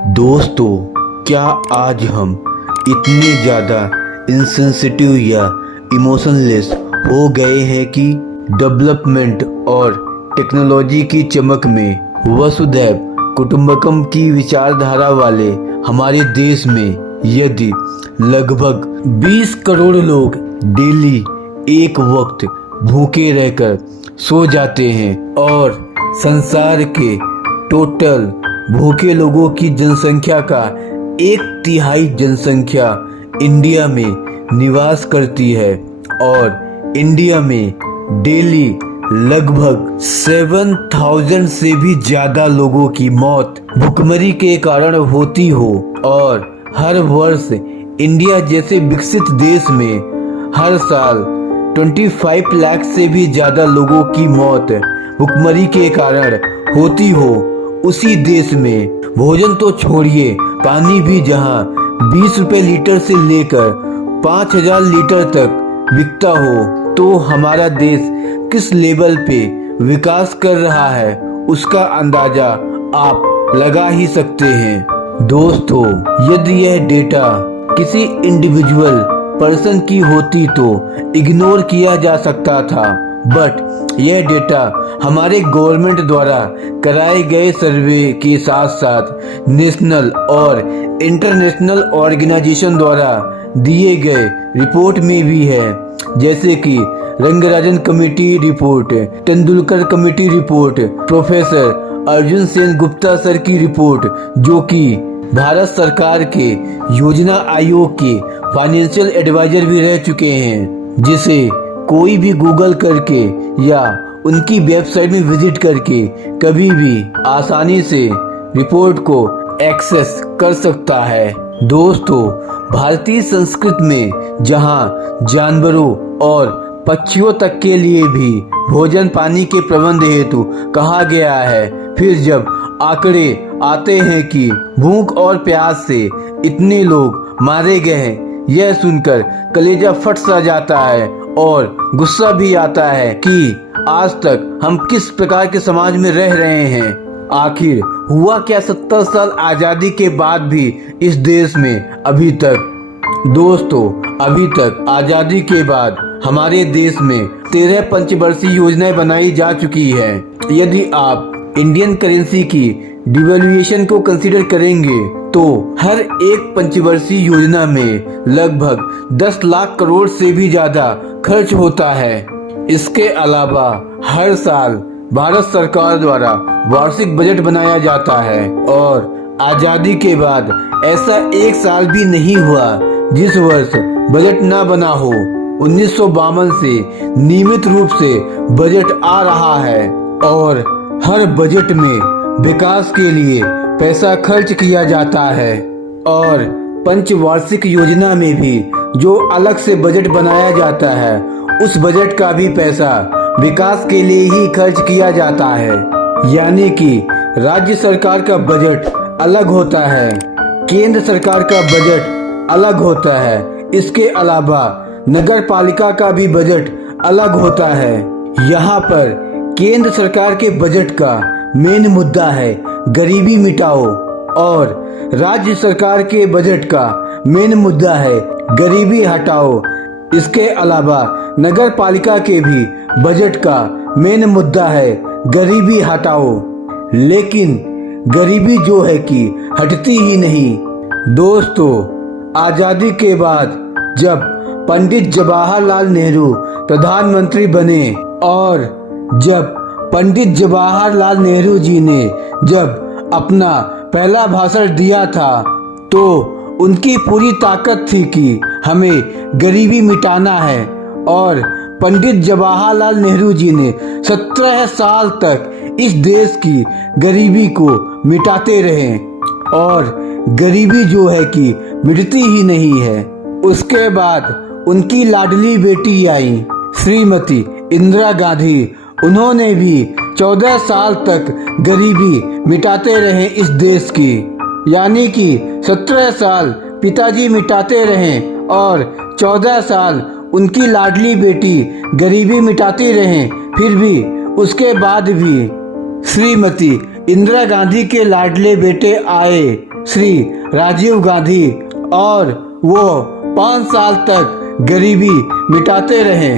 दोस्तों, क्या आज हम इतने ज़्यादा इंसेंसिटिव या इमोशनलेस हो गए हैं कि डेवलपमेंट और टेक्नोलॉजी की चमक में वसुधैव कुटुंबकम की विचारधारा वाले हमारे देश में यदि लगभग 20 करोड़ लोग डेली एक वक्त भूखे रहकर सो जाते हैं और संसार के टोटल भूखे लोगों की जनसंख्या का 1/3 जनसंख्या इंडिया में निवास करती है और इंडिया में डेली लगभग 7,000 से भी ज्यादा लोगों की मौत भुखमरी के कारण होती हो और हर वर्ष इंडिया जैसे विकसित देश में हर साल 25 लाख से भी ज्यादा लोगों की मौत भुखमरी के कारण होती हो, उसी देश में भोजन तो छोड़िए, पानी भी जहां 20 रुपए लीटर से लेकर 5,000 लीटर तक बिकता हो, तो हमारा देश किस लेवल पे विकास कर रहा है उसका अंदाजा आप लगा ही सकते हैं। दोस्तों, यदि यह डेटा किसी इंडिविजुअल पर्सन की होती तो इग्नोर किया जा सकता था, बट यह डेटा हमारे गवर्नमेंट द्वारा कराए गए सर्वे के साथ साथ नेशनल और इंटरनेशनल ऑर्गेनाइजेशन द्वारा दिए गए रिपोर्ट में भी है, जैसे कि Rangarajan committee report, Tendulkar committee report, professor Arjun Sen Gupta sir की रिपोर्ट, जो कि भारत सरकार के योजना आयोग के फाइनेंशियल एडवाइजर भी रह चुके हैं, जिसे कोई भी गूगल करके या उनकी वेबसाइट में विजिट करके कभी भी आसानी से रिपोर्ट को एक्सेस कर सकता है। दोस्तों, भारतीय संस्कृति में जहां जानवरों और पक्षियों तक के लिए भी भोजन पानी के प्रबंध हेतु कहा गया है, फिर जब आंकड़े आते हैं कि भूख और प्यास से इतने लोग मारे गए हैं, यह सुनकर कलेजा फट सा जाता है और गुस्सा भी आता है कि आज तक हम किस प्रकार के समाज में रह रहे हैं। आखिर हुआ क्या 70 साल आजादी के बाद भी इस देश में अभी तक आजादी के बाद हमारे देश में 13 पंचवर्षीय योजनाएं बनाई जा चुकी है। यदि आप इंडियन करेंसी की डिवैल्यूएशन को कंसीडर करेंगे तो हर एक पंचवर्षीय योजना में लगभग 10 लाख करोड़ से भी ज्यादा खर्च होता है। इसके अलावा हर साल भारत सरकार द्वारा वार्षिक बजट बनाया जाता है और आजादी के बाद ऐसा एक साल भी नहीं हुआ जिस वर्ष बजट न बना हो। 1952 से नियमित रूप से बजट आ रहा है और हर बजट में विकास के लिए पैसा खर्च किया जाता है और पंचवार्षिक योजना में भी जो अलग से बजट बनाया जाता है, उस बजट का भी पैसा विकास के लिए ही खर्च किया जाता है। यानी कि राज्य सरकार का बजट अलग होता है, केंद्र सरकार का बजट अलग होता है। इसके अलावा नगर पालिका का भी बजट अलग होता है। यहाँ पर केंद्र सरकार के बजट का मेन मुद्दा है गरीबी मिटाओ और राज्य सरकार के बजट का मेन मुद्दा है गरीबी हटाओ। इसके अलावा नगर पालिका के भी बजट का मेन मुद्दा है गरीबी हटाओ, लेकिन गरीबी जो है कि हटती ही नहीं। दोस्तों, आजादी के बाद जब पंडित जवाहरलाल नेहरू प्रधानमंत्री बने और जब पंडित जवाहरलाल नेहरू जी ने जब अपना पहला भाषण दिया था, तो उनकी पूरी ताकत थी कि हमें गरीबी मिटाना है और पंडित जवाहरलाल नेहरू जी ने 17 साल तक इस देश की गरीबी को मिटाते रहे और गरीबी जो है कि मिटती ही नहीं है। उसके बाद उनकी लाडली बेटी आई श्रीमती इंदिरा गांधी, उन्होंने भी 14 साल तक गरीबी मिटाते रहे इस देश की। यानी कि 17 साल पिताजी मिटाते रहे और 14 साल उनकी लाडली बेटी गरीबी मिटाती रहे। फिर भी उसके बाद भी श्रीमती इंदिरा गांधी के लाडले बेटे आए श्री राजीव गांधी और वो 5 साल तक गरीबी मिटाते रहे।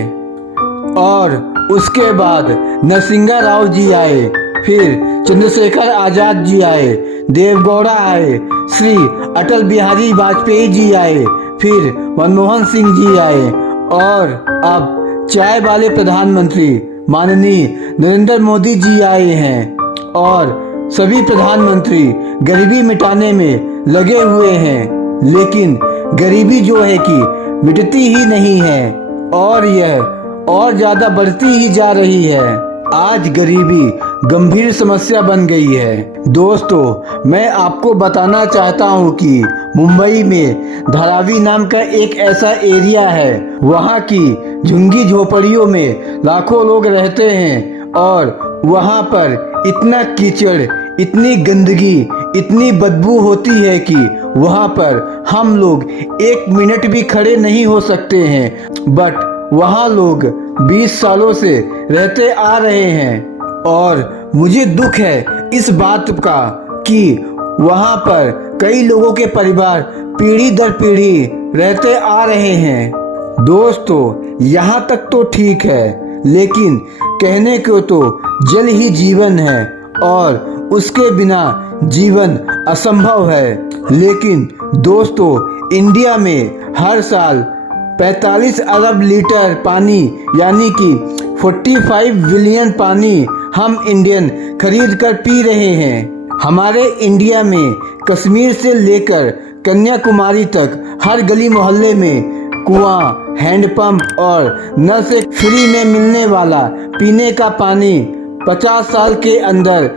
और उसके बाद नरसिंहा राव जी आए, फिर चंद्रशेखर आजाद जी आए, देवगौड़ा आए, श्री अटल बिहारी वाजपेयी जी आए, फिर मनमोहन सिंह जी आए और अब चाय वाले प्रधानमंत्री माननीय नरेंद्र मोदी जी आए हैं। और सभी प्रधानमंत्री गरीबी मिटाने में लगे हुए हैं, लेकिन गरीबी जो है कि मिटती ही नहीं है और यह और ज्यादा बढ़ती ही जा रही है। आज गरीबी गंभीर समस्या बन गई है। दोस्तों, मैं आपको बताना चाहता हूँ कि मुंबई में धारावी नाम का एक ऐसा एरिया है, वहाँ की झुग्गी झोपड़ियों में लाखों लोग रहते हैं और वहाँ पर इतना कीचड़, इतनी गंदगी, इतनी बदबू होती है कि वहाँ पर हम लोग 1 मिनट भी खड़े नहीं हो सकते हैं। बट वहाँ लोग 20 सालों से रहते आ रहे हैं और मुझे दुख है इस बात का कि वहाँ पर कई लोगों के परिवार पीढ़ी दर पीढ़ी रहते आ रहे हैं। दोस्तों, यहाँ तक तो ठीक है, लेकिन कहने को तो जल ही जीवन है और उसके बिना जीवन असंभव है। लेकिन दोस्तों, इंडिया में हर साल 45 अरब लीटर पानी यानी कि 45 बिलियन पानी हम इंडियन खरीद कर पी रहे हैं। हमारे इंडिया में कश्मीर से लेकर कन्याकुमारी तक हर गली मोहल्ले में कुआं, हैंडपंप और नल से फ्री में मिलने वाला पीने का पानी 50 साल के अंदर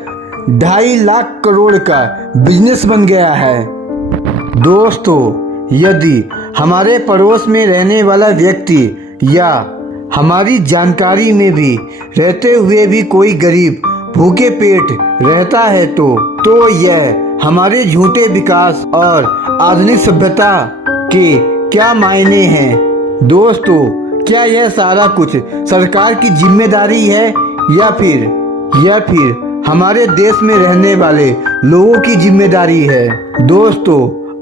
2.5 लाख करोड़ का बिजनेस बन गया है। दोस्तों, यदि हमारे पड़ोस में रहने वाला व्यक्ति या हमारी जानकारी में भी रहते हुए भी कोई गरीब भूखे पेट रहता है तो यह हमारे झूठे विकास और आधुनिक सभ्यता के क्या मायने हैं। दोस्तों, क्या यह सारा कुछ सरकार की जिम्मेदारी है या फिर हमारे देश में रहने वाले लोगों की जिम्मेदारी है? दोस्तों,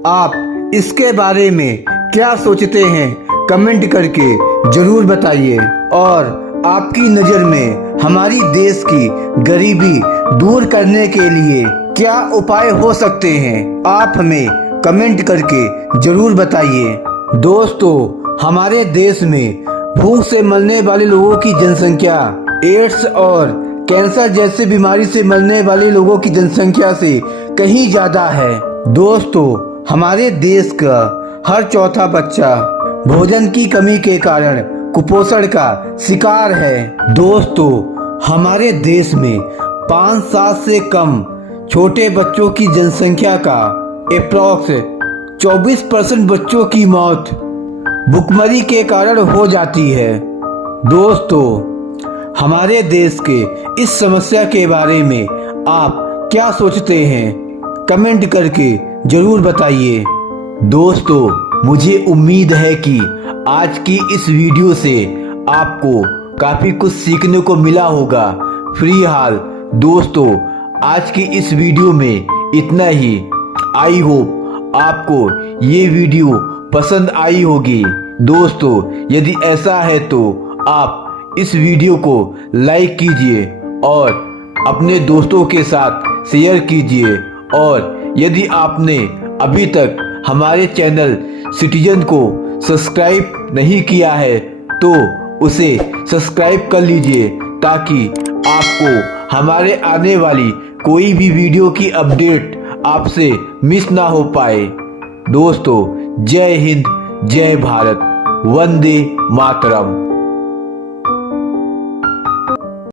आप इसके बारे में क्या सोचते हैं? कमेंट करके जरूर बताइए। और आपकी नज़र में हमारी देश की गरीबी दूर करने के लिए क्या उपाय हो सकते हैं? आप हमें कमेंट करके जरूर बताइए। दोस्तों, हमारे देश में भूख से मरने वाले लोगों की जनसंख्या एड्स और कैंसर जैसी बीमारी से मरने वाले लोगों की जनसंख्या से कहीं ज्यादा है। दोस्तों, हमारे देश का हर चौथा बच्चा भोजन की कमी के कारण कुपोषण का शिकार है। दोस्तों, हमारे देश में 5 साल से कम छोटे बच्चों की जनसंख्या का अप्रॉक्स 24% बच्चों की मौत भुखमरी के कारण हो जाती है। दोस्तों, हमारे देश के इस समस्या के बारे में आप क्या सोचते हैं? कमेंट करके जरूर बताइए। दोस्तों, मुझे उम्मीद है कि आज की इस वीडियो से आपको काफ़ी कुछ सीखने को मिला होगा। फिलहाल दोस्तों, आज की इस वीडियो में इतना ही। आई होप आपको ये वीडियो पसंद आई होगी। दोस्तों, यदि ऐसा है तो आप इस वीडियो को लाइक कीजिए और अपने दोस्तों के साथ शेयर कीजिए। और यदि आपने अभी तक हमारे चैनल सिटीजन को सब्सक्राइब नहीं किया है तो उसे सब्सक्राइब कर लीजिए, ताकि आपको हमारे आने वाली कोई भी वीडियो की अपडेट आपसे मिस ना हो पाए। दोस्तों, जय हिंद, जय भारत, वंदे मातरम।